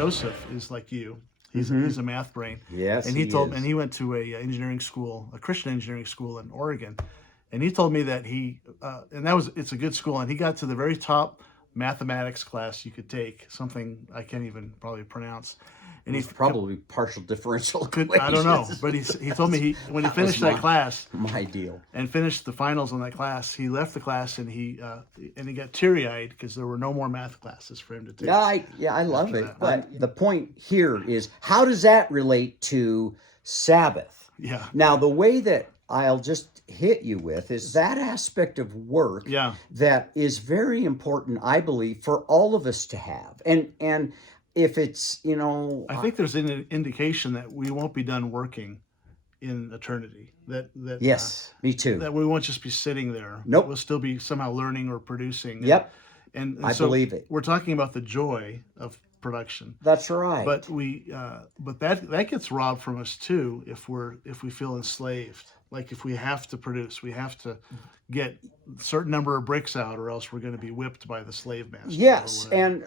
Joseph is like you. He's a math brain. Yes, and he went to a engineering school, a Christian engineering school in Oregon, and he told me that it's a good school, and he got to the very top mathematics class you could take, something I can't even probably pronounce. And he's probably partial differential equations. I don't know, but he told me when he finished that class, my deal, and finished the finals on that class, he left the class and he got teary-eyed because there were no more math classes for him to take. I love it. But the point here is, how does that relate to Sabbath? Yeah. Now, the way that I'll just hit you with is that aspect of work that is very important, I believe, for all of us to have. And if it's, I think there's an indication that we won't be done working in eternity. Yes, me too. That we won't just be sitting there. Nope. We'll still be somehow learning or producing. Yep. And I so believe it. We're talking about the joy of production. That's right. But that gets robbed from us too if we feel enslaved. Like if we have to produce, we have to get a certain number of bricks out, or else we're going to be whipped by the slave master. Yes, and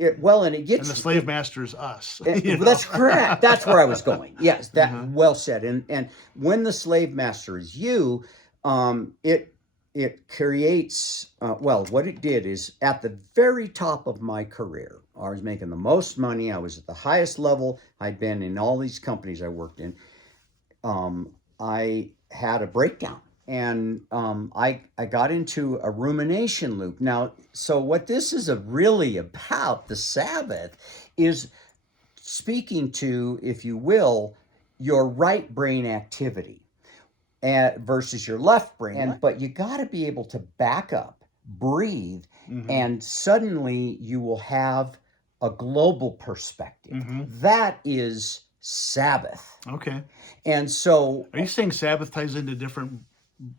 it gets, and the slave master is us. That's correct. That's where I was going. Yes, that well said. And when the slave master is you, it creates. What it did is, at the very top of my career, I was making the most money. I was at the highest level I'd been in all these companies I worked in. I had a breakdown. And I got into a rumination loop. Now, so what this is really about, the Sabbath, is speaking to, if you will, your right brain activity versus your left brain. But you got to be able to back up, breathe, and suddenly you will have a global perspective. That is Sabbath. Okay. And so... Are you saying Sabbath ties into different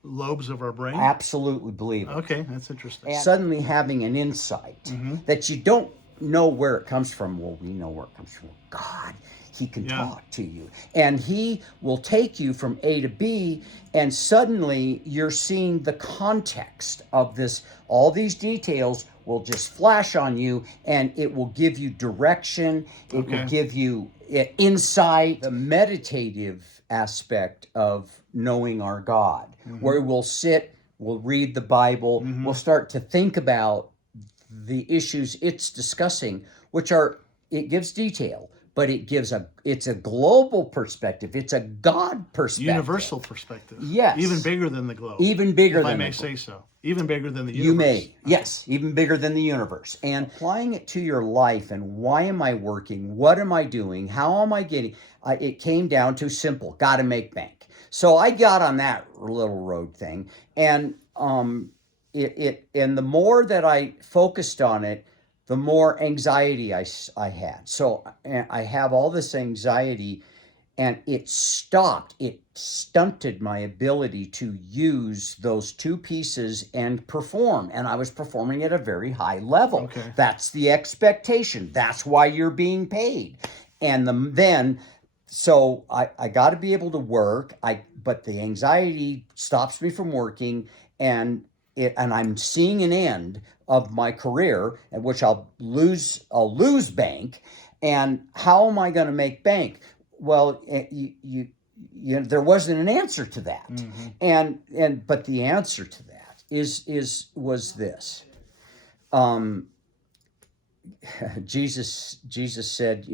lobes of our brain? Absolutely believe it. Okay, that's interesting. And suddenly having an insight that you don't know where it comes from. Well, we know where it comes from. God, he can talk to you. And he will take you from A to B, and suddenly you're seeing the context of this. All these details will just flash on you, and it will give you direction. It will give you insight. The meditative aspect of knowing our God, where we'll sit, we'll read the Bible, we'll start to think about the issues it's discussing, which it gives detail, but it's a global perspective. It's a God perspective. Universal perspective. Yes. Even bigger than the globe. Even bigger than I may say so. Even bigger than the universe. You may. Yes, even bigger than the universe. And applying it to your life, and why am I working? What am I doing? How am I getting? It came down to simple. Got to make bank. So I got on that little road thing, and and the more that I focused on it, the more anxiety I had. So I have all this anxiety, and it stunted my ability to use those two pieces and perform. And I was performing at a very high level. Okay. That's the expectation. That's why you're being paid. And so I got to be able to work. But the anxiety stops me from working, and I'm seeing an end of my career, at which I'll lose bank. And how am I going to make bank? Well, there wasn't an answer to that. But the answer to that was this. Jesus said,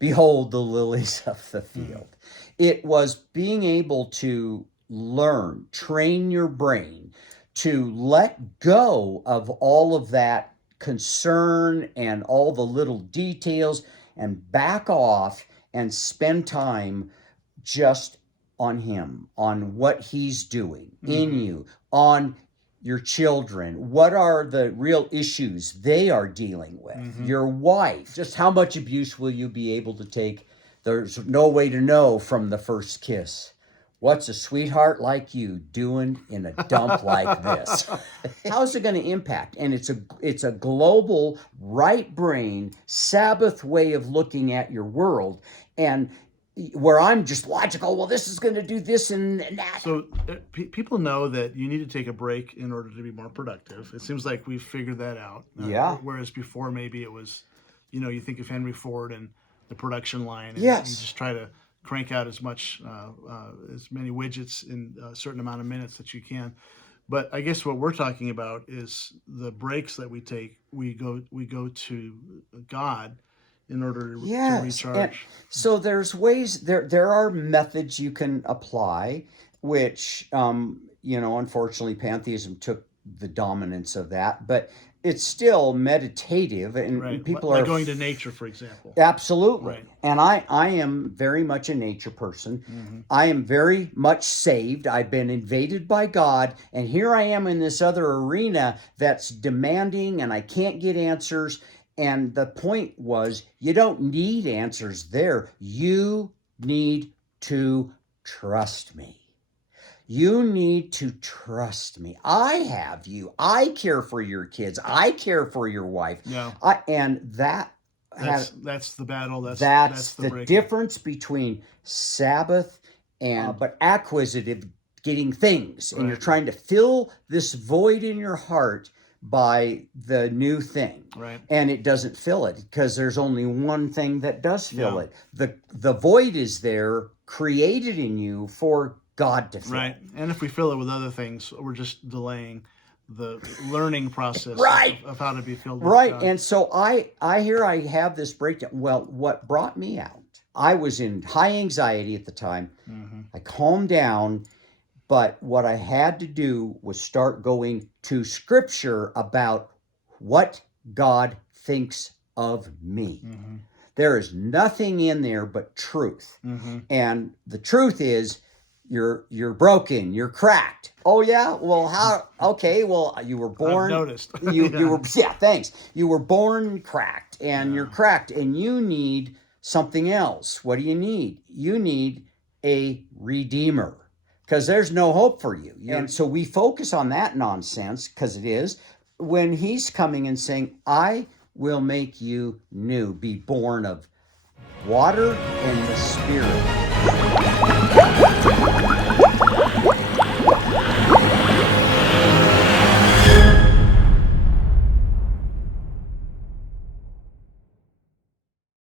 behold the lilies of the field. It was being able to learn, train your brain to let go of all of that concern and all the little details, and back off and spend time just on him, on what he's doing in you, on your children. What are the real issues they are dealing with? Your wife. Just how much abuse will you be able to take? There's no way to know from the first kiss. What's a sweetheart like you doing in a dump like this? How's it going to impact? And it's a global, right brain, Sabbath way of looking at your world. And where I'm just logical, well, this is going to do this and that. So people know that you need to take a break in order to be more productive. It seems like we've figured that out. Yeah. Whereas before, maybe it was you think of Henry Ford and the production line, and you Yes. just try to crank out as many widgets in a certain amount of minutes that you can. But I guess what we're talking about is the breaks that we take. We go to God in order to Yes. And recharge. so there's ways, there are methods you can apply, which, unfortunately, pantheism took the dominance of that, but it's still meditative, and Right, people like are going to nature, for example. absolutely. Right. And I am very much a nature person. Hmm. I am very much saved. I've been invaded by God, and here I am in this other arena that's demanding, and I can't get answers. And the point was, you don't need answers there. You need to trust me. You need to trust me. I have you. I care for your kids. I care for your wife. Yeah, And that has that's the battle. That's that's the the breaking. difference between Sabbath and but acquisitive, getting things, and you're Right. trying to fill this void in your heart by the new thing, Right. and it doesn't fill it because there's only one thing that does fill Yeah. it. The void is there, created in you for God to fill. Right. And if we fill it with other things, we're just delaying the learning process Right. of how to be filled with Right. God. And so I have this breakdown. Well, what brought me out? I was in high anxiety at the time. Hmm. I calmed down, but what I had to do was start going to scripture about what God thinks of me. Hmm. There is nothing in there but truth. Hmm. And the truth is you're broken, you're cracked. Oh yeah? Well, how? Okay, well, you were I've born noticed. you were, yeah, thanks. You were born cracked, and Yeah. you're cracked, and you need something else. What do you need? You need a redeemer, because there's no hope for you. And so we focus on that nonsense, because it is, when he's coming and saying, I will make you new, be born of water and the Spirit.